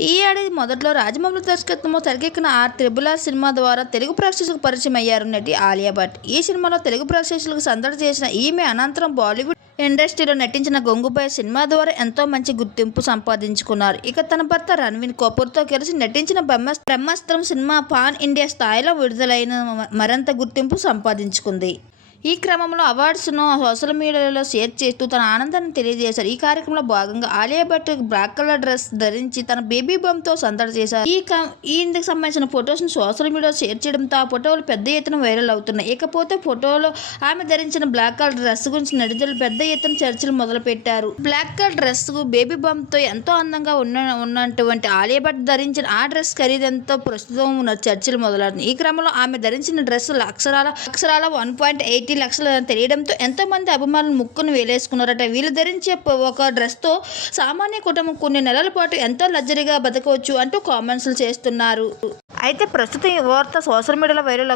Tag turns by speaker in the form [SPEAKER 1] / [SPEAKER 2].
[SPEAKER 1] ఈ ఏడాది మొదట్లో రాజమౌళి దర్శకత్వంలో తెరకెక్కిన ఆర్ త్రిబుల్ ఆర్ సినిమా ద్వారా తెలుగు ప్రేక్షకులకు పరిచయం అయ్యారు నటి ఆలియా భట్. ఈ సినిమాలో తెలుగు ప్రేక్షకులకు సందడి చేసిన ఈమె అనంతరం బాలీవుడ్ ఇండస్ట్రీలో నటించిన గొంగుబాయ్ సినిమా ద్వారా ఎంతో మంచి గుర్తింపు సంపాదించుకున్నారు. ఇక తన భర్త రణ్వీర్ కపూర్తో కలిసి నటించిన బ్రహ్మ బ్రహ్మాస్త్రం సినిమా పాన్ ఇండియా స్థాయిలో విడుదలైన మరింత గుర్తింపు సంపాదించుకుంది. ఈ క్రమంలో అవార్డ్స్ను సోషల్ మీడియాలో షేర్ చేస్తూ తన ఆనందాన్ని తెలియజేశారు. ఈ కార్యక్రమంలో భాగంగా Alia Bhatt black colour dress ధరించి తన బేబీ బొమ్మతో సందడి చేశారు. ఈ క- ఇందుకు సంబంధించిన ఫొటోస్ను సోషల్ మీడియాలో షేర్ చేయడంతో ఆ ఫోటోలు పెద్ద ఎత్తున వైరల్ అవుతున్నాయి. ఇకపోతే ఫోటోలో ఆమె ధరించిన బ్లాక్ కలర్ డ్రెస్ గురించి నెటిజన్లు పెద్ద ఎత్తున చర్చలు మొదలుపెట్టారు. బ్లాక్ కలర్ డ్రెస్ బేబీ తో ఎంతో అందంగా ఉన్న ఉన్నటువంటి ఆలియా భట్ ధరించిన ఆ డ్రెస్ ఖరీదు ఎంతో ప్రస్తుతం ఉన్న చర్చలు మొదలవుతుంది ఈ క్రమంలో ఆమె ధరించిన డ్రెస్ అక్షరాల అక్షరాల వన్ పాయింట్ ఎయిటీ లక్షలు తెలియడంతో ఎంతో మంది అభిమానులు ముక్కును వేలేసుకున్నారట. వీళ్ళు ధరించే ఒక డ్రెస్తో సామాన్య కుటుంబం కొన్ని నెలల పాటు ఎంతో లగ్జరీగా బతకవచ్చు అంటూ కామెంట్స్లు చేస్తున్నారు. అయితే ప్రస్తుతం ఈ వార్త సోషల్ మీడియాలో వైరల్